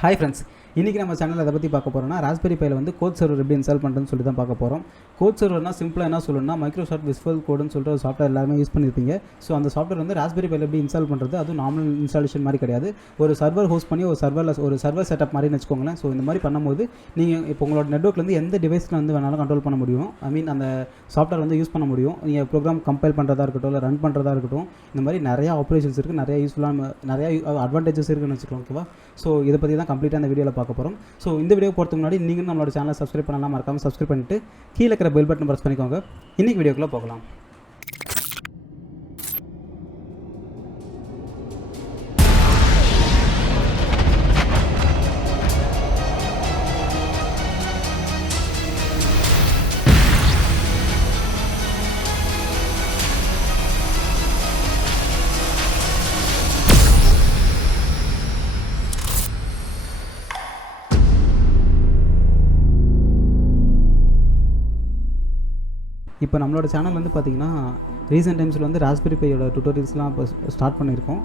Hi friends, இன்றைக்கி நம்ம சேனலில் அதை பற்றி பார்க்க போகிறோம்னா ராஸ்பெரி பையில் வந்து கோட் சர்வர் எப்படி இன்ஸ்டால் பண்ணுறதுன்னு சொல்லி தான் பார்க்க போகிறோம். கோட் சர்வர்னா சிம்பிளாக என்ன சொல்லணும்னா மைக்ரோசாஃப்ட் விஸ்வல் கோடுன்னு சொல்லிட்டு ஒரு சாஃப்ட்வேர் எல்லாருமே யூஸ் பண்ணியிருப்பீங்க. ஸோ அந்த சாஃப்ட்வேர் வந்து ராஸ்பெரி பையில் எப்படி இன்ஸ்டால் பண்ணுறது, அதுவும் நார்மல் இன்ஸ்டாலேஷன் மாதிரி கிடையாது. ஒரு சர்வர் ஹோஸ்ட் பண்ணி ஒரு சர்வர் செட்டப் மாதிரின்னு வச்சுக்கோங்களேன். ஸோ இந்த மாதிரி பண்ணும்போது நீங்கள் இப்போ உங்களோட நெட்வொர்க்லேருந்து எந்த டிவைஸில் வந்து வேணாலும் கண்ட்ரோல் பண்ண முடியும். அந்த சாஃப்ட்வேர் வந்து யூஸ் பண்ண முடியும். நீங்கள் ப்ரோக்ராம் கம்பைல் பண்ணுறதா இருக்கட்டும், இல்லை ரன் பண்ணுறதா இருக்கட்டும், இந்த மாதிரி நிறையா ஆப்ரேஷன்ஸ் இருக்குது, நிறைய யூஸ்ஃபுல்லான நிறைய அட்வான்டேஜஸ் இருக்குன்னு வச்சுக்கோங்க. ஓகேவா? ஸோ இதை பற்றி தான் கம்ப்ளீட்டாக அந்த வீடியோவில் பார்க்க போகிறோம். ஸோ இந்த வீடியோ போகிறதுக்கு முன்னாடி நீங்கள் நம்மளோட சேனலை சப்ஸ்கிரைப் பண்ணலாம், மறக்காமல் சப்ஸ்கிரைப் பண்ணிட்டு கீழே இருக்கிற பெல் பட்டன் ப்ரெஸ் பண்ணிக்கோங்க. இன்றைக்கி வீடியோக்குள்ளே போகலாம். இப்போ நம்மளோட சேனல் வந்து பார்த்திங்கன்னா ரீசெண்ட் டைம்ஸில் வந்து ராஸ்பெரி பையோட டுட்டோரியல்ஸ்லாம் இப்போ ஸ்டார்ட் பண்ணியிருக்கோம்.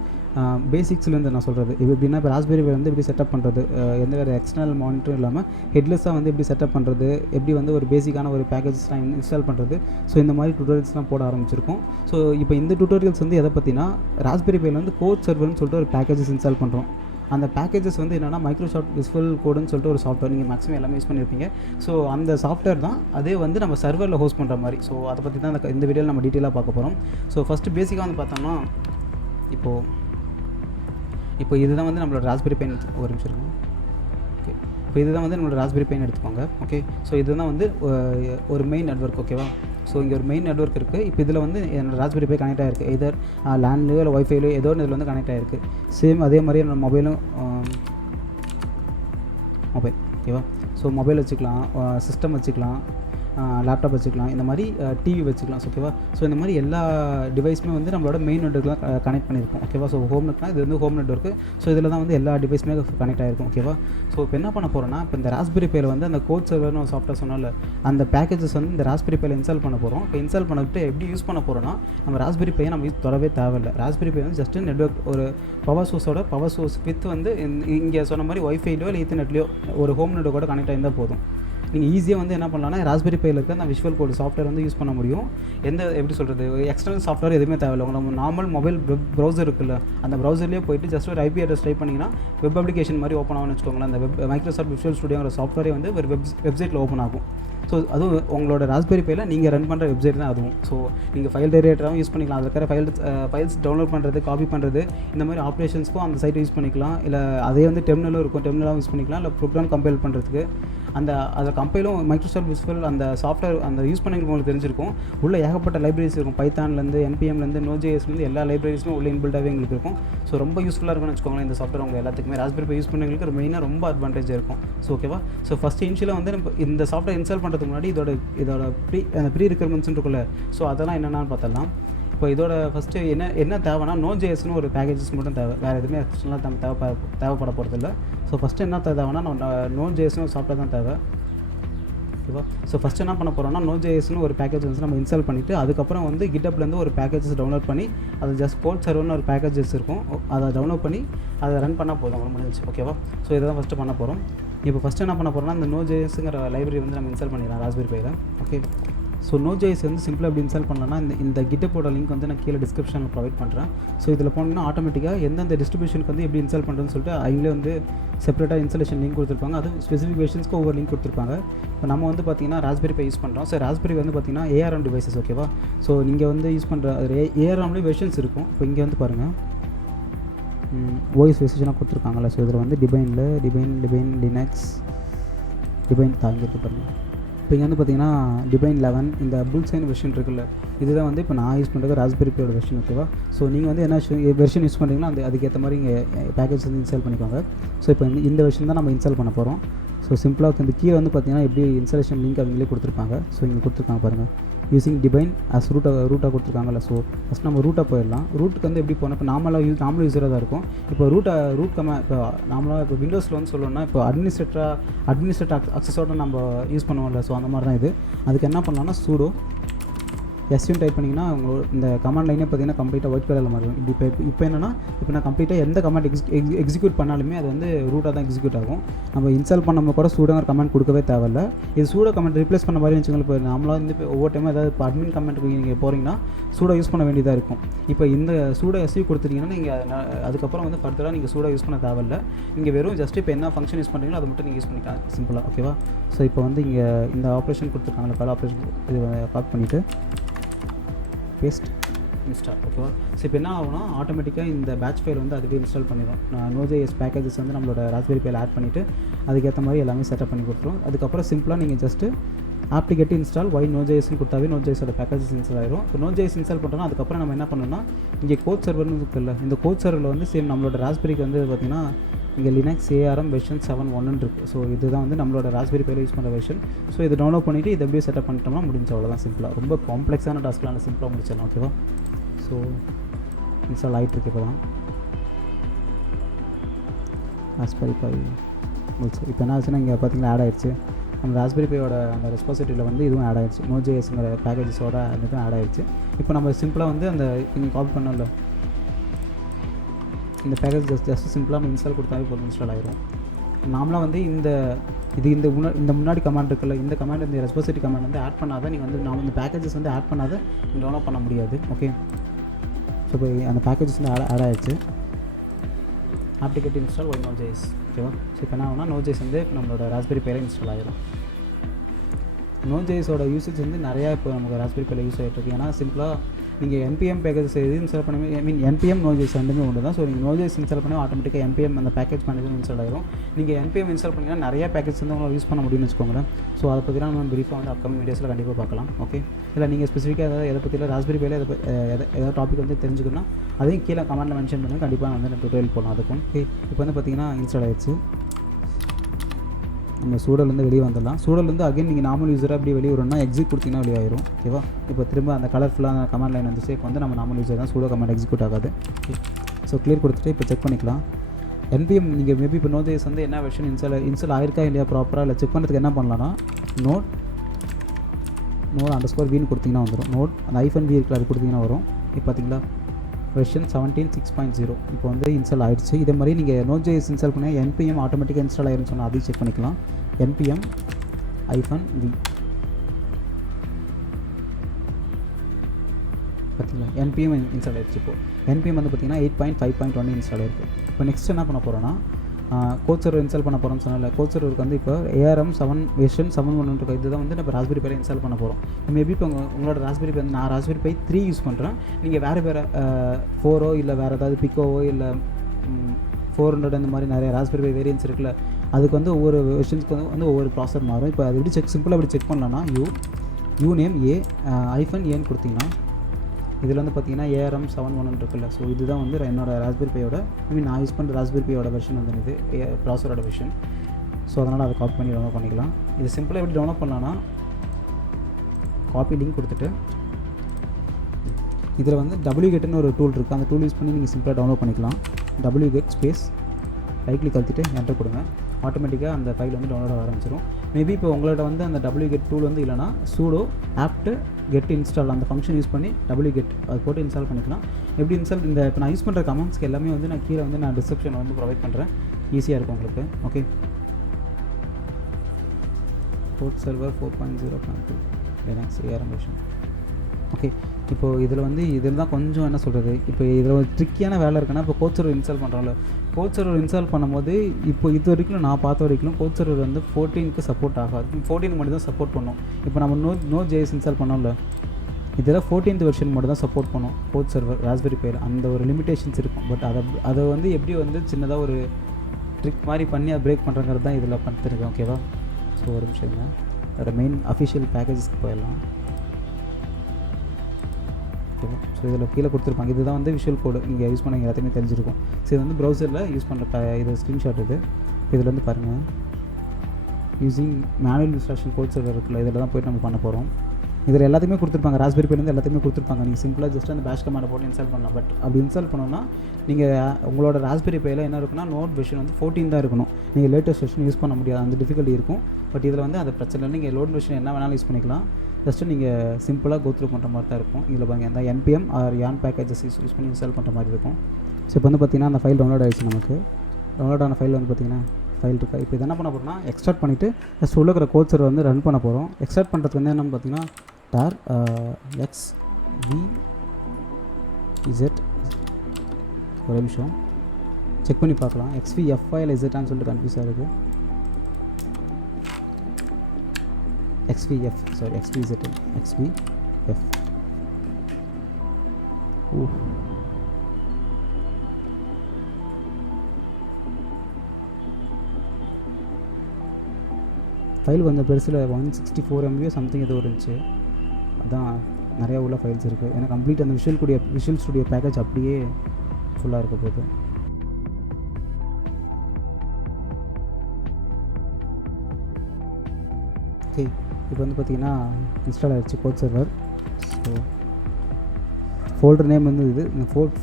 பேசிக்ஸ்லேருந்து நான் சொல்கிறது இப்போ எப்படின்னா, இப்போ ராஸ்பெரி பை வந்து எப்படி செட்டப் பண்ணுறது, எந்த வேறு எக்ஸ்டர்னல் மானிட்டரும் இல்லாமல் ஹெட்லெஸ்ஸாக வந்து எப்படி செட்டப் பண்ணுறது, எப்படி வந்து ஒரு பேசிக்கான ஒரு பேக்கேஜஸ்லாம் இன்ஸ்டால் பண்ணுறது, ஸோ இந்த மாதிரி டுட்டோரியல்ஸ்லாம் போட ஆரம்பிச்சிருக்கோம். ஸோ இப்போ இந்த டுட்டோரியல்ஸ் வந்து எதை பற்றினா, ராஸ்பெரி பையில் வந்து கோட் சர்வர்னு சொல்லிட்டு ஒரு பேக்கேஜஸ் இன்ஸ்டால் பண்ணுறோம். அந்த பேக்கேஜஸ் வந்து என்னென்னா மைக்ரோசாஃப்ட் விஸ்வல் கோடுன்னு சொல்லிட்டு ஒரு சாஃப்ட்வேர் நீங்கள் மேக்ஸிமம் எல்லாமே யூஸ் பண்ணியிருப்பீங்க. ஸோ அந்த சாஃப்ட்வேர் தான் அதே வந்து நம்ம சர்வரில் ஹோஸ்ட் பண்ணுற மாதிரி. ஸோ அதை பற்றி தான் இந்த வீடியோவில் நம்ம டீட்டெயிலாக பார்க்க போகிறோம். ஸோ ஃபஸ்ட்டு பேசிக்காக வந்து பார்த்தோம்னா, இப்போ இதுதான் வந்து நம்மளோட ராஸ்பெரி பை. ஒரு நிமிஷம் இருங்க. ஓகே, இப்போ இதுதான் வந்து நம்மளோட ராஸ்பெரி பைன்னு எடுத்துக்கோங்க. ஓகே, ஸோ இதுதான் வந்து ஒரு மெயின் நெட்வொர்க். ஓகேவா? ஸோ இங்கே ஒரு மெயின் நெட்வொர்க் இருக்குது. இப்போ இதில் வந்து என்னோட ராஸ்பெரி பை கனெக்ட் ஆகிருக்கு. எதர் லேண்ட்லையோ இல்லை ஒய்ஃபைலையோ ஏதோ ஒன்று இதில் வந்து கனெக்ட் ஆகிருக்கு. சேம் அதே மாதிரி என்னோடய மொபைல். ஓகேவா? ஸோ மொபைல் வச்சுக்கலாம், சிஸ்டம் வச்சுக்கலாம், லேப்டாப் வச்சுக்கலாம், இந்த மாதிரி டிவி வச்சுக்கலாம். ஓகேவா? ஸோ இந்த மாதிரி எல்லா டிவைஸுமே வந்து நம்மளோட மெயின் நெட்வொர்க்லாம் கனெக்ட் பண்ணியிருக்கோம். ஓகேவா? ஸோ ஹோம் நெட்னா இது வந்து ஹோம் நெட்வொர்க்கு. ஸோ இதில் தான் வந்து எல்லா டிவைஸுமே கனெக்ட் ஆகிருக்கும். ஓகேவா? ஸோ இப்போ என்ன பண்ண போகிறோன்னா, இப்போ இந்த ராஸ்பெரி பையில் வந்து அந்த கோட் சர்வர்னு ஒரு சாஃப்ட்வேர் சொன்னால அந்த பேக்கேஜஸ் வந்து இந்த ராஸ்பெரி பையில் இன்ஸ்டால் பண்ண போகிறோம். இப்போ இன்ஸ்டால் பண்ணிட்டு எப்படி யூஸ் பண்ண போகிறோன்னா, நம்ம ராஸ்பெரி பையை நம்ம யூஸ் தொடவே தேவையில்லை. ராஸ்பெரி பை வந்து ஜஸ்ட்டு நெட்வொர்க் ஒரு பவர் சோர்ஸ் வித் வந்து இங்கே சொன்ன மாதிரி ஒய்ஃபைலையோ இல்லை ஈத்தர்நெட்லையோ ஒரு ஹோம் நெட்வொர்க்கோட கனெக்ட் ஆகிருந்தால் போதும். நீங்கள் ஈஸியாக வந்து என்ன பண்ணலாம்னா, ராஸ்பெரி பையில் இருக்க அந்த விஷுவல் கோட் சாஃப்ட்வேர் வந்து யூஸ் பண்ண முடியும். எப்படி சொல்கிறது, எக்ஸ்டர்னல் சாஃப்ட்வேர் எதுவுமே தேவையில்லை. நம்ம நார்மல் மொபைல் ப்ரௌசர் இருக்குல்ல, அந்த ப்ரௌசர்லேயே போய்ட்டு ஜஸ்ட் ஒரு ஐபி அட்ரஸ் டைப் பண்ணிங்கன்னா வெப் அப்ளிகேஷன் மாதிரி ஓப்பன் ஆகும்னு வச்சுக்கோங்களேன். அந்த மைக்ரோசாஃப்ட் விசுவல் ஸ்டுடியோங்கிற சாஃப்ட்வேரே வந்து ஒரு வெப்சைட்டில் ஓப்பன் ஆகும். ஸோ அதுவும் உங்களோட ராஸ்பெரி பையில் நீங்கள் ரன் பண்ணுற வெப்சைட் தான் அதுவும். ஸோ நீங்கள் ஃபைல் டைரக்டராகவும் யூஸ் பண்ணிக்கலாம். அதில் இருக்கிற ஃபைல்ஸ் டவுன்லோட் பண்ணுறது, காப்பி பண்ணுறது, இந்த மாதிரி ஆப்ரேஷன்ஸ்க்கும் அந்த சைட்டை யூஸ் பண்ணிக்கலாம். இல்லை அதே வந்து டெர்மினலும் இருக்கும், டெர்மினலாகவும் யூஸ் பண்ணிக்கலாம். இல்லை ப்ரோக்ராம் கம்பைல் பண்ணுறதுக்கு அதில் கம்பைலும் மைக்ரோசாஃப்ட் விஸ்வல் அந்த சாஃப்ட்வேர் அந்த யூஸ் பண்ணிக்கிறவங்களுக்கு தெரிஞ்சிருக்கும். உள்ள ஏகப்பட்ட லைப்ரரிஸ் இருக்கும். பைத்தான்லேருந்து என்பிஎம்லேருந்து நோஜேஎஸ்லேருந்து எல்லா லைப்ரரிஸுமே உள்ள இன்பில்டாகவே எங்களுக்கு இருக்கும். ஸோ ரொம்ப யூஸ்ஃபுல்லாக இருக்கும்னு வச்சுக்கோங்களேன். இந்த சாஃப்ட்வேர் உங்கள் எல்லாத்துக்குமே ராஸ்பெரி பை யூஸ் பண்ணுறவங்களுக்கு மெயினாக ரொம்ப அட்வான்டேஜ் இருக்கும். ஸோ ஓகேவா? ஸோ ஃபஸ்ட்டு இனிஷியலாக வந்து இந்த சாஃப்ட்வேர் இன்ஸ்டால் பண்ணுறதுக்கு முன்னாடி இதோட ப்ரீ ரிக்வயர்மெண்ட்ஸ் இருக்குல்ல, ஸோ அதெல்லாம் என்னென்னு பார்த்தலாம். இப்போ இதோட ஃபஸ்ட்டு என்ன தேவைன்னா, நோஜேஎஸ்னு ஒரு பேக்கேஜஸ் மட்டும் தேவை. வேறு எதுவுமே எக்ஸ்ட்ரலாக நம்ம தேவைப்பட போகிறதில்ல. ஸோ ஃபஸ்ட்டு என்ன தேவைன்னா, நோஜேஎஸ்னு ஒரு சாஃப்ட்வேர் தான் தேவை. ஓகேவா? ஸோ ஃபஸ்ட்டு என்ன பண்ண போகிறோம்னா, நோஜேஎஸ்னு ஒரு பேக்கேஜ் வந்து நம்ம இன்ஸ்டால் பண்ணிவிட்டு அதுக்கப்புறம் வந்து கிட்டப்லேருந்து ஒரு பேக்கேஜஸ் டவுன்லோட் பண்ணி அது ஜஸ்ட் கோட் சர்வர்னு ஒரு பேக்கேஜஸ் இருக்கும், அதை டவுன்லோட் பண்ணி அதை ரன் பண்ணால் போதும், முடிஞ்சிச்சு. ஓகேவா? ஸோ இதை தான் ஃபஸ்ட்டு பண்ண போகிறோம். இப்போ ஃபஸ்ட்டு என்ன பண்ண போகிறோம்னா, இந்த நோஜேஎஸ்ங்கிற லைப்ரரி வந்து நம்ம இன்ஸ்டால் பண்ணிடலாம் ராஸ்பெரி பையில். ஓகே, ஸோ நோஜேஎஸ் வந்து சிம்பிளாக எப்படி இன்ஸ்டால் பண்ணலாம்னா, இந்த கிட்டப்போட லிங்க் வந்து நான் கீழே டிஸ்கிரிப்ஷனில் ப்ரொவைட் பண்ணுறேன். ஸோ இதில் போனீங்கன்னா ஆட்டோமேட்டிக்காக எந்தெந்த டிஸ்ட்ரிபியூஷனுக்கு வந்து எப்படி இன்ஸ்டால் பண்ணுறதுன்னு சொல்லிட்டு அவங்களே வந்து செப்பரேட்டாக இன்ஸ்டாலேஷன் லிங்க் கொடுத்துருப்பாங்க. அது ஸ்பெசிஃபிகேஷன்ஸ்க்கு ஒவ்வொரு லிங்க் கொடுத்துருப்பாங்க. இப்போ நம்ம வந்து பார்த்திங்கன்னா ராஸ்பெரி பை யூஸ் பண்ணுறோம். ஸோ ராஸ்பெரி வந்து பார்த்திங்கன்னா ஏஆர்எம் டிவைசஸ். ஓகேவா? ஸோ நீங்கள் வந்து யூஸ் பண்ணுற ஏஆர்எம்லேயே வெர்ஷன்ஸ் இருக்கும். இப்போ இங்கே வந்து பாருங்கள், ஓஎஸ் வெர்ஷனாக கொடுத்துருக்காங்களா. ஸோ இதில் வந்து டிபைன் லினக்ஸ் டிபைன் தாங்கிருக்கு பாருங்கள். இப்போ இங்கே வந்து பார்த்திங்கன்னா டிபைன் 11 இந்த புல்சைன் வெர்ஷன் இருக்குல்ல, இதுதான் வந்து இப்போ நான் யூஸ் பண்ணுறது ராஸ்பெரி பையோட வெர்ஷன். ஓகேவா? ஸோ நீங்கள் வந்து என்ன வெர்ஷன் யூஸ் பண்ணுறீங்கன்னா அதுக்கேற்ற மாதிரி இங்கே பேக்கேஜ் வந்து இன்ஸ்டால் பண்ணிக்கோங்க. ஸோ இப்போ இந்த வெர்ஷன் தான் நம்ம இன்ஸ்டால் பண்ண போகிறோம். ஸோ சிம்பிளாக இந்த கீழே வந்து பார்த்திங்கன்னா எப்படி இன்ஸ்டாலேஷன் லிங்க் அவங்களே கொடுத்துருப்பாங்க. ஸோ இங்கே கொடுத்துருக்காங்க பாருங்கள், யூஸிங் டிபைன் அஸ் ரூட்டாக கொடுத்துருக்காங்கல்ல. ஸோ ஃபஸ்ட் நம்ம ரூட்டாக போயிடலாம். ரூட்டுக்கு வந்து எப்படி போனால், இப்போ நார்மல் யூஸராக தான் இருக்கும். இப்போ ரூட் இப்போ நார்மலாக இப்போ விண்டோஸில் வந்து சொல்லணும்னா, இப்போ அட்மினிஸ்ட்ரேட்டர் அக்சஸோட நம்ம யூஸ் பண்ணுவோம்ல. ஸோ அந்த மாதிரி தான் இது. அதுக்கு என்ன பண்ணலாம்னா, சூடோ எஸ்யூன்னு டைப் பண்ணிங்கன்னா உங்களோட இந்த கமாண்ட் லைனே பார்த்தீங்கன்னா கம்ப்ளீட்டாக ஒயிட் கலரில் மாறிடும். இப்போ என்னென்னா இப்போ நான் கம்ப்ளீட்டாக எந்த கமாண்ட் எக்ஸிக்யூட் பண்ணாலுமே அது வந்து ரூட்டாக தான் எக்ஸிக்யூட் ஆகும். நம்ம இன்ஸ்டால் பண்ணாமல் கூட சூடோங்கிற கமெண்ட் கொடுக்கவே தேவையில்ல. இது சூடோ கமெண்ட் ரிப்ளேஸ் பண்ண மாதிரி வச்சுக்கோங்க. இப்போ நாமளாக வந்து இப்போ ஒவ்வொரு டைமும் ஏதாவது இப்போ அட்மின் கமெண்ட்டுக்கு நீங்கள் போகிறீங்கன்னா சூடோ யூஸ் பண்ண வேண்டியதாக இருக்கும். இப்போ இந்த சூடோ எஸ்யூ கொடுத்துட்டீங்கன்னா நீங்கள் அதுக்கப்புறம் வந்து ஃபர்தராக நீங்கள் சூடோ யூஸ் பண்ண தேவையில்ல. நீங்கள் வெறும் ஜஸ்ட் இப்போ என்ன ஃபங்க்ஷன் யூஸ் பண்ணுறீங்களோ அதை மட்டும் நீங்கள் யூஸ் பண்ணிக்கலாம் சிம்பிளாக. ஓகேவா? ஸோ இப்போ வந்து இங்கே இந்த ஆப்ரேஷன் கொடுத்துருக்காங்களா, கால் ஆப்ரேஷன், இது காப்பி பண்ணிவிட்டு பேஸ்ட் இன்ஸ்டால். ஓகேவா? ஸோ இப்போ என்ன ஆகும்னா ஆட்டோமேட்டிக்காக இந்த பேட்ச் ஃபைல் வந்து அதுவே இன்ஸ்டால் பண்ணிடும். Node.js பேக்கேஜஸ் வந்து நம்மளோட ராஸ்பெரி பையில் ஆட் பண்ணிவிட்டு அதுக்கேற்ற மாதிரி எல்லாமே செட்டப் பண்ணி கொடுத்துரும். அதுக்கப்புறம் சிம்பிளாக நீங்கள் ஜஸ்ட்டு ஆப்டிகேட் இன்ஸ்டால் Node.jsன்னு கொடுத்தாவே Node.jsோட பேக்கேஜஸ் இன்ஸ்டால் ஆயிரும். இப்போ Node.js இன்ஸ்டால் பண்ணுறோன்னா அதுக்கப்புறம் நம்ம என்ன பண்ணணும்னா இங்கே கோட் சர்வர்னு இருக்குல்ல, இந்த கோட் சர்வரில் வந்து சேம் நம்மளோட ராஸ்பெரிக்கு வந்து பார்த்திங்கன்னா இங்கே லினக்ஸ் ARM வெர்ஷன் 7.1 இருக்குது. ஸோ இதுதான் வந்து நம்மளோட ராஸ்பெரி பையில் யூஸ் பண்ணுற வெர்ஷன். ஸோ இது டவுன்லோட் பண்ணிவிட்டு இதை எப்படியே செட்டப் பண்ணிட்டோம்னா முடிஞ்ச அவ்வளோதான் சிம்பிளாக. ரொம்ப காம்ப்ளெக்ஸான டாஸ்க்லாம் சிம்பிளாக முடிச்சிடலாம். ஓகேவா? ஸோ இன்ஸ்டால் ஆகிட்டுருக்கு இப்போ தான் ராஸ்பெரி பை முடிச்சு. இப்போ என்ன ஆச்சுன்னா இங்கே பார்த்தீங்கன்னா ஆட் ஆயிடுச்சு. நம்ம ராஸ்பெரி பையோட அந்த ரெஸ்பாசிட்டரியில் வந்து இதுவும் ஆட் ஆயிடுச்சு. Node.jsங்கிற பேக்கேஜஸோட இதுவும் ஆட் ஆயிடுச்சு. இப்போ நம்ம சிம்பிளாக வந்து அந்த நீங்கள் காப்பி பண்ணல இந்த பேக்கேஜ் ஜஸ்ட் சிம்பிளாக நம்ம இன்ஸ்டால் கொடுத்தாவே போதும், இன்ஸ்டால் ஆகிரும். நாமளாக வந்து இந்த முன்னாடி கமாண்ட் இருக்குல்ல, இந்த கமாண்ட் இந்த ரெஸ்பாசிட்டரி கமாண்ட் வந்து ஆட் பண்ணாதான் நீங்கள் வந்து இந்த பேக்கேஜஸ் வந்து ஆட் பண்ணாத நீங்கள் டவுன்லோட் பண்ண முடியாது. ஓகே? ஸோ இப்போ அந்த பேக்கேஜஸ் வந்து ஆட் ஆகிடுச்சு. Abdicate install Node.js. ஓகேவா? ஸோ இப்போ என்ன ஆகுனா Node.js வந்து நம்மளோட ராஸ்பெரி பையில் இன்ஸ்டால் ஆகிடும். Node.jsோட யூசேஜ் வந்து நிறையா இப்போ நமக்கு ராஸ்பெரி பையில் யூஸ் ஆகிட்டு இருக்கு. ஏன்னா சிம்பிளாக நீங்கள் NPM பேக்கேஜஸ் எது இன்ஸ்டால் பண்ணி NPM Node.js ரெண்டுமே ஒன்று தான். ஸோ நீங்கள் Node.js இன்ஸ்டால் பண்ணி ஆட்டோமேட்டிக்காக NPM அந்த பேக்கேஜ் மேனேஜர் இன்ஸ்டால் ஆகிரும். நீங்கள் NPM இன்ஸ்டால் பண்ணிங்கன்னா நிறையா பேக்கேஜ் வந்து உங்களால் யூஸ் பண்ண முடியும்னு வச்சுக்கோங்களேன். ஸோ அதை பற்றிலாம் நம்ம பிரீஃபாக வந்து அப்கமிங் வீடியோஸில் கண்டிப்பாக பார்க்கலாம். ஓகே? இல்லை நீங்கள் ஸ்பெசிஃபிக்காக எதை பற்றியில் ராஸ்பெரி பையில் ஏதாவது டாபிக் வந்து தெரிஞ்சுக்கணும்னா அதையும் கீழே கமெண்ட்டில் மென்ஷன் பண்ணுங்கள். கண்டிப்பாக வந்து நான் டுட்டோரியல் போகலாம் அதுக்கும். ஓகே? இப்போ வந்து பார்த்திங்கன்னா இன்ஸ்டால் ஆகிடுச்சு. நம்ம சூடலேருந்து வெளியே வந்துடலாம். சூடலேருந்து அகைன் நீங்கள் நார்மல் யூஸராக அப்படி வெளியே வரணும்னா எக்ஸிட் கொடுத்தீங்கன்னா வெளியே ஆயிரும். ஓகேவா? இப்போ திரும்ப அந்த கலர்ஃபுல்லாக அந்த கமாண்ட் லைன் வந்துச்சு. இப்போ வந்து நம்ம நார்மல் யூஸர் தான், சூடோ கமாண்ட் எக்ஸிக்யூட் ஆகாது. ஓகே? ஸோ கிளியர் கொடுத்துட்டு இப்போ செக் பண்ணிக்கலாம். NPM நீங்கள் மேபி இப்போ Node.js வந்து என்ன வெர்ஷன் இன்ஸ்டால் ஆயிருக்கா இல்லையா ப்ராப்பராக இல்லை செக் பண்ணுறதுக்கு என்ன பண்ணலாம்னா நோட் _v கொடுத்தீங்கன்னா வந்துடும். நோட் அந்த -v இருக்குல்ல அது கொடுத்தீங்கன்னா வரும். இப்போ பார்த்தீங்களா வெர்ஷன் 17.6.0 இப்போ வந்து இன்ஸ்டால் ஆகிடுச்சு. இதே மாதிரி நீங்கள் Node.js இன்ஸ்டால் பண்ணி NPM ஆட்டோமேட்டிக்காக இன்ஸ்டால் ஆயிருன்னு சொன்னால் அதையும் செக் பண்ணிக்கலாம். NPM -v பார்த்தீங்களா NPM இன்ஸ்டால் ஆகிடுச்சு. இப்போது NPM வந்து பார்த்திங்கன்னா 8.5.1 இன்ஸ்டால் ஆகிருக்கு. இப்போ நெக்ஸ்ட் என்ன பண்ண போகிறோன்னா கோட் சர்வர் இன்ஸ்டால் பண்ண போகிறோம்னு சொன்னால கோட் சர்வருக்கு வந்து இப்போ ARM 7 வெர்ஷன் 7.1 இருக்குது. இதுதான் வந்து நம்ம ராஸ்பெரி பையில் இன்ஸ்டால் பண்ண போகிறோம். மேபி இப்போ உங்களோட ராஸ்பெரி பை நான் ராஸ்பெரி பை 3 யூஸ் பண்ணுறேன். நீங்கள் வேறு 4ஓ இல்லை வேறு ஏதாவது பிக்கோவோ இல்லை 400 இந்த மாதிரி நிறைய ராஸ்பெரி பை வேரியன்ஸ் இருக்குல்ல, அதுக்கு வந்து ஒவ்வொரு வெர்ஷன்ஸ்க்கு வந்து ஒவ்வொரு ப்ராசர் மாறும். இப்போ அது எப்படி சிம்பிளாக எப்படி செக் பண்ணலான்னா யூ நேம் -aன்னு கொடுத்தீங்கன்னா இதில் வந்து பார்த்திங்கன்னா ARM 7.1 இருக்குல்ல. ஸோ இதுதான் வந்து என்னோடய ராஸ்பெரி பையோட நான் யூஸ் பண்ணுற ராஸ்பெரி பையோட வெர்ஷன் வந்து இது ப்ராசரோட வெர்ஷன். ஸோ அதனால் அதை காப்பி பண்ணி டவுன்லோட் பண்ணிக்கலாம். இது சிம்பிளாக எப்படி டவுன்லோட் பண்ணலான்னா காப்பி லிங்க் கொடுத்துட்டு இதில் வந்து wget ஒரு டூல் இருக்குது. அந்த டூல் யூஸ் பண்ணி நீங்கள் சிம்பிளாக டவுன்லோட் பண்ணிக்கலாம். wget ஸ்பேஸ் ரைட் கிளிக் அழுத்திட்டு என்டர் கொடுங்க. ஆட்டோமேட்டிக்காக அந்த ஃபைல் வந்து டவுன்லோட் ஆக ஆரம்பிச்சிடும். மேபி இப்போ உங்களோட வந்து அந்த wget டூல் வந்து இல்லைனா sudo apt get install அந்த ஃபங்க்ஷன் யூஸ் பண்ணி wget அது போட்டு இன்ஸ்டால் பண்ணிக்கலாம். எப்படி இன்ஸ்டால் இந்த இப்போ நான் யூஸ் பண்ணுற கமெண்ட்ஸ்க்கு எல்லாமே வந்து நான் கீழே வந்து நான் டிஸ்கிரிப்ஷன் வந்து ப்ரொவைட் பண்ணுறேன். ஈஸியாக இருக்கும் உங்களுக்கு. Okay? Code server 4.0.2 Linux ARM version. Okay? இப்போது இதில் தான் கொஞ்சம் என்ன சொல்கிறது, இப்போ இதில் ஒரு ட்ரிக்கியான வேலை இருக்குன்னா இப்போ கோட் சர்வர் இன்ஸ்டால் பண்ணுறோம்ல, கோட் சர்வர் இன்ஸ்டால் பண்ணும்போது இப்போ இது வரைக்கும் நான் பார்த்த வரைக்கும் கோட் சர்வர் வந்து 14க்கு சப்போர்ட் ஆகாது. 14 மட்டும் தான் சப்போர்ட் பண்ணும். இப்போ நம்ம Node.js இன்ஸ்டால் பண்ணோம்ல, இதில் 14th வெர்ஷன் மட்டும் தான் சப்போர்ட் பண்ணும் கோட் சர்வர் ராஸ்பெரி பையில். அந்த ஒரு லிமிடேஷன்ஸ் இருக்கும். பட் அதை வந்து எப்படி வந்து சின்னதாக ஒரு ட்ரிக் மாதிரி பண்ணி அதை பிரேக் பண்ணுறங்கிறது தான் இதில் பார்த்துருக்கேன். ஓகேவா? ஸோ ஒரு நிமிஷங்க, அதோட மெயின் அஃபிஷியல் பேக்கேஜஸ்க்கு போயிடலாம். ஓகேவா? ஸோ இதில் கீழே கொடுத்துருப்பாங்க. இதுதான் வந்து விஷுவல் கோடு நீங்கள் யூஸ் பண்ண எல்லாத்தையுமே தெரிஞ்சிருக்கும். ஸோ இது வந்து ப்ரௌசரில் யூஸ் பண்ணுற இது ஸ்க்ரீன்ஷாட். இதில் வந்து பாருங்கள், using manual instruction code server இருக்குல்ல, இதில் தான் போய்ட்டு நம்ம பண்ண போகிறோம். இதில் எல்லாத்தையுமே கொடுத்துருப்பாங்க. ராஸ்பெரி பைலேருந்து எல்லாத்தையுமே கொடுத்துருப்பாங்க. நீங்கள் சிம்பிளாக ஜஸ்ட் அந்த பேஷ் கமாண்டை போட்டு இன்ஸ்டால் பண்ணலாம். பட் அப்படி இன்ஸ்டால் பண்ணோன்னா நீங்கள் உங்களோட ராஸ்பெரி பையில் என்ன இருக்குன்னா நோட் வெர்ஷன் வந்து 14 தான் இருக்கணும். நீங்கள் லேட்டஸ்ட் வெர்ஷன் யூஸ் பண்ண முடியாது, அந்த டிஃபிகல்ட்டி இருக்கும். பட் இதில் வந்து அந்த பிரச்சனை இல்லை. நீங்கள் லோட் வெர்ஷன் என்ன வேணாலும் யூஸ் பண்ணிக்கலாம். ஜஸ்ட்டு நீங்கள் சிம்பிளாக கோத்ரூ பண்ணுற மாதிரி தான் இருக்கும். இதில் பாருங்கள் இந்த NPM ஆர் யான் பேக்கேஜஸ் யூஸ் பண்ணி இன்ஸ்டால் பண்ணுற மாதிரி இருக்கும். ஸோ இப்போ வந்து பார்த்திங்கன்னா அந்த ஃபைல் டவுன்லோட் ஆகிடுச்சு. நமக்கு டவுன்லோட் ஆன ஃபைல் வந்து பார்த்திங்கன்னா ஃபைல் இருக்கா. இப்போ இது என்ன பண்ண போகிறோம்னா எக்ஸ்ட்ராக்ட் பண்ணிவிட்டு ஜஸ்ட் உள்ள இருக்கிற கோட் சர்வர் வந்து ரன் பண்ண போகிறோம். எக்ஸ்ட்ராக்ட் பண்ணுறதுக்கு வந்து என்னென்னு பார்த்தீங்கன்னா XVZ ஒரு நிமிஷம் செக் பண்ணி பார்க்கலாம். XVF இல்லை இசட்டான்னு சொல்லிட்டு கன்ஃபியூஸாக இருக்குது. XVF ஃபைல் கொஞ்சம் பெருசில் 164 MB சம்திங் ஏதோ இருந்துச்சு. அதான் நிறையா உள்ள ஃபைல்ஸ் இருக்குது. எனக்கு கம்ப்ளீட் அந்த விஷுவல் ஸ்டுடியோ பேக்கேஜ் அப்படியே ஃபுல்லாக இருக்க போகுது. ஓகே, இப்போ வந்து பார்த்திங்கன்னா இன்ஸ்டால் ஆகிடுச்சு code server. So folder name வந்து இது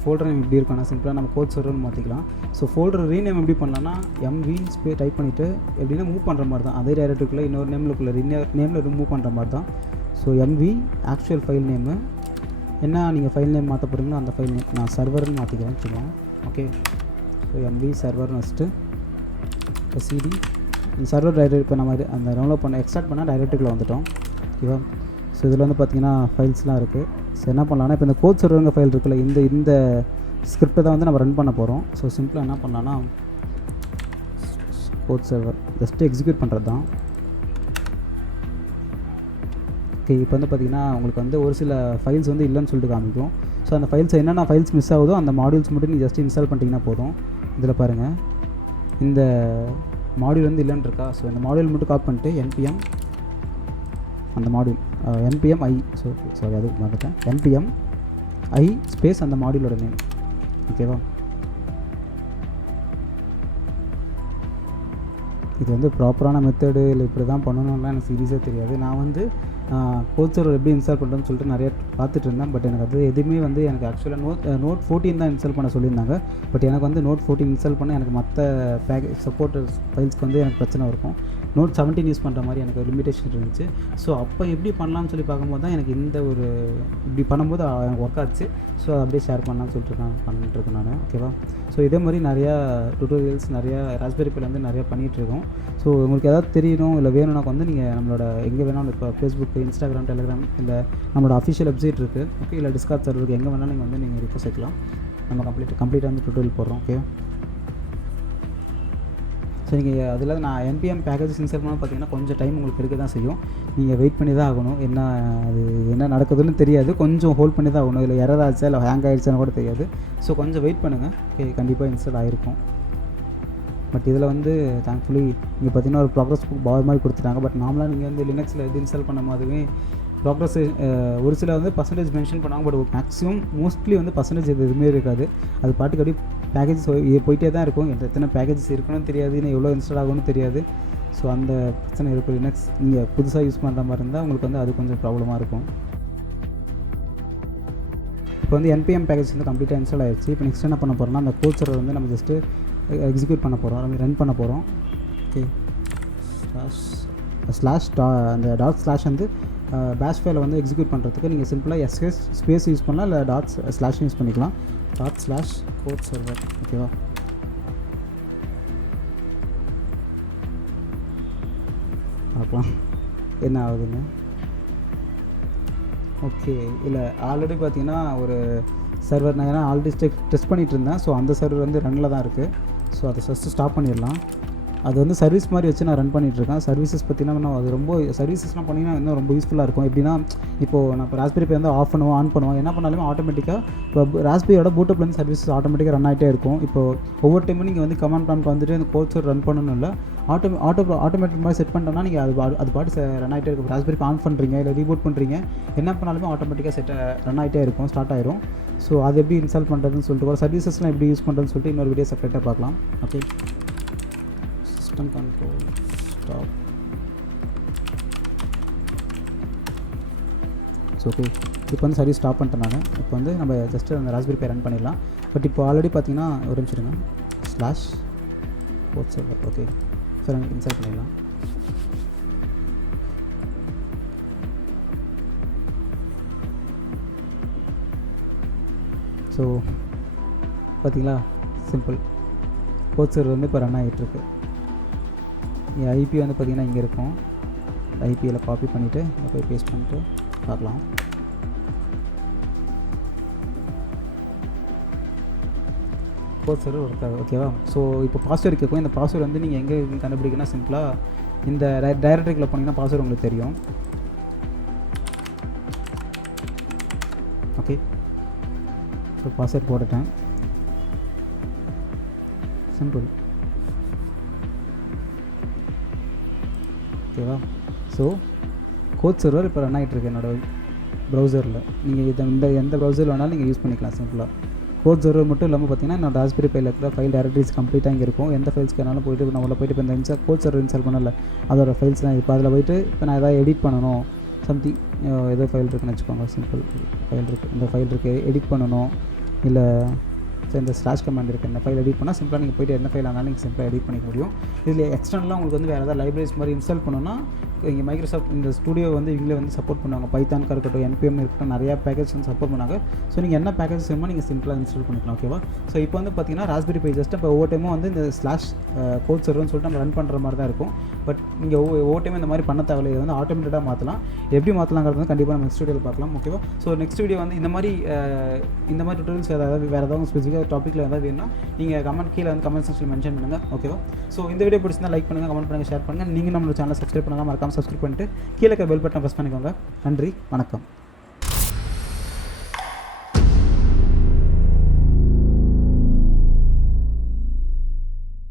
ஃபோல்டர் நேம் எப்படி இருக்குன்னா சிம்பிளாக நம்ம கோட் சர்வர்னு மாற்றிக்கலாம். ஸோ ஃபோல்டர் ரீநேம் எப்படி பண்ணலாம்னா MV டைப் பண்ணிவிட்டு எப்படின்னா மூவ் பண்ணுற மாதிரி தான். அதே டைரக்டருக்குள்ளே இன்னொரு நேமில் நேமில் மூவ் பண்ணுற மாதிரி தான். So MV actual file name என்ன நீங்கள் ஃபைல் நேம் மாற்ற போகிறீங்களோ அந்த ஃபைல் நேம் நான் சர்வர்னு மாற்றிக்கிறேன்னு வச்சுக்கோங்க. ஓகே, ஸோ MV சர்வர்னு வச்சுட்டு இப்போ CD இந்த சர்வர் டைரக்ட் இப்போ நம்ம அந்த டவுன்லோட் பண்ண எக்ஸ்ட்ராக்ட் பண்ணால் டைரக்டருக்குள்ளே வந்துட்டோம். ஓகேவா. ஸோ இதில் வந்து பார்த்திங்கன்னா ஃபைல்ஸ்லாம் இருக்குது. ஸோ என்ன பண்ணலான்னா இப்போ இந்த கோட் சர்வருங்க ஃபைல் இருக்குல்ல, இந்த ஸ்கிரிப்டை தான் வந்து நம்ம ரன் பண்ண போகிறோம். ஸோ சிம்பிளாக என்ன பண்ணலான்னா கோட் சர்வர் ஜஸ்ட்டு எக்ஸிக்யூட் பண்ணுறது தான். ஓகே, இப்போ வந்து பார்த்திங்கன்னா உங்களுக்கு வந்து ஒரு சில ஃபைல்ஸ் வந்து இல்லைன்னு சொல்லிட்டு காமிக்கும். ஸோ அந்த ஃபைல்ஸ் என்னென்ன ஃபைல்ஸ் மிஸ் ஆகுதோ அந்த மாடியூல்ஸ் மட்டும் நீங்கள் ஜஸ்ட் இன்ஸ்டால் பண்ணிட்டீங்கன்னா போதும். இதில் பாருங்கள் இந்த மாடியூல் வந்து இல்லைன்னு இருக்கா. ஸோ இந்த மாடியூல் மட்டும் காப்பி பண்ணிட்டு NPM அந்த மாடியூல் NPM I சாரி அது மறந்துட்டேன். NPM I ஸ்பேஸ் அந்த மாடியூலோட நேம். ஓகேவா. இது வந்து ப்ராப்பரான மெத்தடு இல்லை இப்படி தான் பண்ணணும்லாம் எனக்கு சீரியஸாக தெரியாது. நான் வந்து கோட் சர்வர் எப்படி இன்ஸ்டால் பண்ணுறேன்னு சொல்லிட்டு நிறைய பார்த்துட்டு இருந்தேன். பட் எனக்கு அது எதுவுமே வந்து எனக்கு ஆக்சுவலாக நோட் 14 தான் இன்ஸ்டால் பண்ண சொல்லியிருந்தாங்க. பட் எனக்கு வந்து நோட் 14 இன்ஸ்டால் பண்ண எனக்கு மற்ற சப்போர்ட் ஃபைல்ஸ்க்கு வந்து எனக்கு பிரச்சனை இருக்கும். நோட் 17 யூஸ் பண்ணுற மாதிரி எனக்கு ஒரு லிமிடேஷன் இருந்துச்சு. ஸோ அப்போ எப்படி பண்ணலாம்னு சொல்லி பார்க்கும்போது தான் எனக்கு இந்த ஒரு இப்படி பண்ணும்போது எனக்கு ஒர்க் ஆச்சு. ஸோ அப்படியே ஷேர் பண்ணலாம்னு சொல்லிட்டு நான் பண்ணிட்டுருக்கேன் நான். ஓகேவா. ஸோ இதே மாதிரி நிறையா டுட்டோரியல்ஸ் நிறையா ராஸ்பெரி பையில் வந்து நிறையா பண்ணிகிட்ருக்கோம். ஸோ உங்களுக்கு ஏதாவது தெரியணும் இல்லை வேணும்னா வந்து நீங்கள் நம்மளோட எங்கே வேணாலும் இப்போ ஃபேஸ்புக், இன்ஸ்டாகிராம், டெலிகிராம் இல்லை நம்மளோட அஃபிஷியல் வெப்சைட் இருக்குது. ஓகே, இல்லை டிஸ்கார்ட் சர்வருக்கு எங்கே வேணாலும் நீங்கள் வந்து நீங்கள் ரிக்வெஸ்ட் வைக்கலாம். நம்ம கம்ப்ளீட்டாக வந்து டுட்டோரியல் போடுறோம். ஓகே, ஸோ நீங்கள் அதில் நான் NPM பேக்கேஜஸ் இன்ஸ்டால் பண்ணால் பார்த்தீங்கன்னா கொஞ்சம் டைம் உங்களுக்கு எடுக்க தான் செய்யும். நீங்கள் வெயிட் பண்ணி தான் ஆகணும். என்ன நடக்குதுன்னு தெரியாது. கொஞ்சம் ஹோல்ட் பண்ணி தான் ஆகணும். இல்லை எரர் ஆச்சா இல்லை ஹேங் ஆகிடுச்சான்னு கூட தெரியாது. ஸோ கொஞ்சம் வெயிட் பண்ணுங்கள். ஓகே, கண்டிப்பாக இன்ஸ்டால் ஆகிருக்கும். பட் இதில் வந்து தேங்க்ஃபுல்லி இங்கே பார்த்தீங்கன்னா ஒரு ப்ராக்ரஸ் பார் மாதிரி கொடுத்துட்டாங்க. பட் நார்மலாக நீங்கள் வந்து லினக்ஸில் எது இன்ஸ்டால் பண்ண மாதிரியே ப்ராக்ரஸ் ஒரு சில வந்து பர்சன்டேஜ் மென்ஷன் பண்ணாங்க. பட் மேக்ஸிமம் மோஸ்ட்லி வந்து பர்சன்டேஜ் எதுவுமே இருக்காது. அது பாட்டுக்கு அப்படியே பேக்கேஜஸ் போயிட்டே தான் இருக்கும். எத்தனை பேக்கேஜஸ் இருக்கணும்னு தெரியாது, இன்னும் எவ்வளோ இன்ஸ்டால் ஆகணும்னு தெரியாது. ஸோ அந்த பிரச்சனை இருக்கும். லினக்ஸ் நீங்கள் புதுசாக யூஸ் பண்ணுற மாதிரி இருந்தால் உங்களுக்கு வந்து அது கொஞ்சம் ப்ராப்ளமாக இருக்கும். இப்போ வந்து NPM பேக்கேஜ் வந்து கம்ப்ளீட்டாக இன்ஸ்டால் ஆகிடுச்சு. இப்போ நெக்ஸ்ட் என்ன பண்ண போகிறோம்னா அந்த கோட் சர்வர் வந்து நம்ம ஜஸ்ட்டு எக்ஸிக்யூட் பண்ண போகிறோம், நம்ம ரன் பண்ண போகிறோம். ஓகே, அந்த டாட் ஸ்லாஷ் வந்து பேஷ் ஃபைலை வந்து எக்ஸிக்யூட் பண்ணுறதுக்கு நீங்கள் சிம்பிளாக SS ஸ்பேஸ் யூஸ் பண்ணலாம், இல்லை டாட் ஸ்லாஷ் யூஸ் பண்ணிக்கலாம். Dot slash code server. ஓகேவா. பார்க்கலாம் என்ன ஆகுதுன்னு. ஓகே, இல்லை ஆல்ரெடி பார்த்தீங்கன்னா ஒரு சர்வர் நான் ஏன்னா ஆல்ரெடி டெஸ்ட் பண்ணிகிட்டு இருந்தேன். ஸோ அந்த சர்வர் வந்து ரன்னில் தான் இருக்குது. ஸோ அதை ஃபஸ்ட்டு ஸ்டாப் பண்ணிடலாம். அது வந்து சர்வீஸ் மாதிரி வச்சு நான் ரன் பண்ணிகிட்ருக்கேன். சர்வீசஸ் பற்றினா அது ரொம்ப சர்வீசஸ்லாம் பண்ணிங்கன்னா இன்னும் ரொம்ப யூஸ்ஃபுல்லாக இருக்கும். எப்படின்னா இப்போது நான் இப்போ ராஸ்பெரி பை வந்து ஆஃப் பண்ணுவோம், ஆன் பண்ணுவோம், என்ன பண்ணாலுமே ஆட்டோமேட்டிக்காக இப்போ ராஸ்பெரியோட பூட்டப்லேருந்து சர்வீசஸ் ஆட்டோமேட்டிக்காக ரன் ஆகிட்டே இருக்கும். இப்போ ஒவ்வொரு டைமும் நீங்கள் வந்து கமாண்ட் ப்ராம்ப்ட் வந்துட்டு அந்த கோட் சர்வர் ரன் பண்ணணும் இல்லை, ஆட்டோமேட்டிக் மாதிரி செட் பண்ணிட்டோம்னா நீங்கள் அது பாட்டு ரன் ஆகிட்டே இருக்கும். ராஸ்பெரி ஆன் பண்ணுறீங்க இல்லை ரீபூட் பண்ணுறீங்க, என்ன பண்ணாலுமே ஆட்டோமேட்டிக்காக ரன் ஆகிட்டே இருக்கும், ஸ்டார்ட் ஆயிரும். ஸோ அது எப்படி இன்ஸ்டால் பண்ணுறதுன்னு சொல்லிட்டு ஒரு சர்வீசஸ்லாம் எப்படி யூஸ் பண்ணுறதுன்னு சொல்லிட்டு இன்னொரு வீடியோ செப்பரேட்டாக பார்க்கலாம். Okay, system control stop. So okay, இப்போ வந்து சர்வீஸ் ஸ்டாப் பண்ணிட்டேன் நான். இப்போ வந்து நம்ம ஜஸ்ட்டு அந்த ராஸ்பெரி பை ரன் பண்ணிடலாம். பட் இப்போ ஆல்ரெடி பார்த்தீங்கன்னா ஒரு நிமிஷம் இருங்க, slash code server. Okay, so நாங்கள் இன்ஸ்டால் பண்ணிடலாம். ஸோ பார்த்தீங்களா, சிம்பிள். கோட் சர்வர் வந்து இப்போ ரன் ஆகிட்டுருக்கு. என் ஐபி வந்து பார்த்திங்கன்னா இங்கே இருக்கும். ஐபியில் காப்பி பண்ணிவிட்டு போய் பேஸ்ட் பண்ணிட்டு பார்க்கலாம். கோட் சர்வர் ஒர்க் ஆகுது. ஓகேவா? ஸோ இப்போ பாஸ்வேர்டு கேட்கும். இந்த பாஸ்வேர்டு வந்து நீங்கள் எங்கே கண்டுபிடிக்கணும், சிம்பிளாக இந்த டைரக்டரிக்குள்ளே போனீங்கன்னா பாஸ்வேர்டு உங்களுக்கு தெரியும். ஓகே, ஸோ பாஸ்வேர்ட் போட்டுட்டேன். சிம்பிள். ஓகேவா? ஸோ கோட் சர்வர் இப்போ ரன் ஆகிட்டுருக்கு என்னோடய ப்ரௌசரில். நீங்கள் எந்த ப்ரௌசர் வேணாலும் நீங்கள் யூஸ் பண்ணிக்கலாம் சிம்பிளாக. கோட் சர்வர் மட்டும் இல்லாமல் பார்த்தீங்கன்னா என்னோட ராஸ்பெரி பையில் இருக்கிற ஃபைல் டைரக்டரிஸ் கம்ப்ளீட்டாக இங்கே இருக்கும். எந்த ஃபைல்ஸ்க்கு வேணாலும் போய்ட்டு நான் உள்ள போய்ட்டு இப்போ இந்த கோட் சர்வர் இன்ஸ்டால் பண்ணல, அதோட ஃபைல்ஸ்லாம் இப்போ அதில் போய்ட்டு இப்போ நான் எதாவது எடிட் பண்ணணும், சம்திங் ஏதோ ஃபைல் இருக்குன்னு வச்சுக்கோங்க, சிம்பிள் ஃபைல் இருக்குது, இந்த ஃபைல் இருக்குது, எடிட் பண்ணணும், இல்லை இந்த ஸ்லாஷ் கமாண்ட் இருக்குது, இந்த ஃபைல் எடிட் பண்ணால் சிம்பிளாக நீங்கள் போய்ட்டு என்ன ஃபைல் ஆனாலும் நீங்கள் சிம்பிளாக எடிட் பண்ணிக்க முடியும். இதில் எக்ஸ்டர்னலாக உங்களுக்கு வந்து வேறு ஏதாவது லைப்ரரிஸ் மாதிரி இன்ஸ்டால் பண்ணணும்னா இங்கே மைக்ரோசாஃப்ட் இந்த ஸ்டுடியோ வந்து இவங்களே வந்து சப்போர்ட் பண்ணுவாங்க. பைத்தான்காக இருக்கட்டும், NPM இருக்கட்டும், நிறையா பேக்கேஜ் வந்து சப்போர்ட் பண்ணாங்க. ஸோ நீங்கள் என்ன பேக்கேஜ் வேணுமோ நீங்கள் சிம்பிளாக இன்ஸ்டால் பண்ணிக்கலாம். ஓகேவா? ஸோ இப்போ வந்து பார்த்தீங்கன்னா ராஸ்பெரி பை ஜஸ்ட் இப்போ ஒவ்வொரு டைமும் வந்து இந்த ஸ்லாஷ் கோட் சர்வர்னு சொல்லிட்டு நம்ம ரன் பண்ணுற மாதிரி தான் இருக்கும். பட் நீங்கள் ஒவ்வொரு டைமும் இந்த மாதிரி பண்ண தேவையில்லை. இதை வந்து ஆட்டோமேட்டிக்காக மாற்றலாம். எப்படி மாற்றலாங்கிறது வந்து கண்டிப்பாக நம்ம நெக்ஸ்ட் வீடியோவில் பார்க்கலாம். ஓகேவா? ஸோ நெக்ஸ்ட் வீடியோ வந்து இந்த மாதிரி டுட்டோரியல்ஸ் வேறு ஏதாவது ஸ்பெசிஃபிக்காக டாப்பிக்கில் ஏதாவது வேணும்னா நீங்கள் கீழே வந்து கமெண்ட் செக்ஷனில் மென்ஷன் பண்ணுங்கள். ஓகேவா? ஸோ இந்த வீடியோ பிடிச்சிருந்தா லைக் பண்ணுங்கள், கமெண்ட் பண்ணுங்கள், ஷேர் பண்ணுங்கள். நீங்கள் நம்மளோட சேனலை சப்ஸ்கிரைப் பண்ணலாம், மறக்காமல் சப்ஸ்கிரைப் பண்ணிட்டு கீழே பெல் பட்டன் ப்ரெஸ் பண்ணிக்கோங்க. நன்றி, வணக்கம்.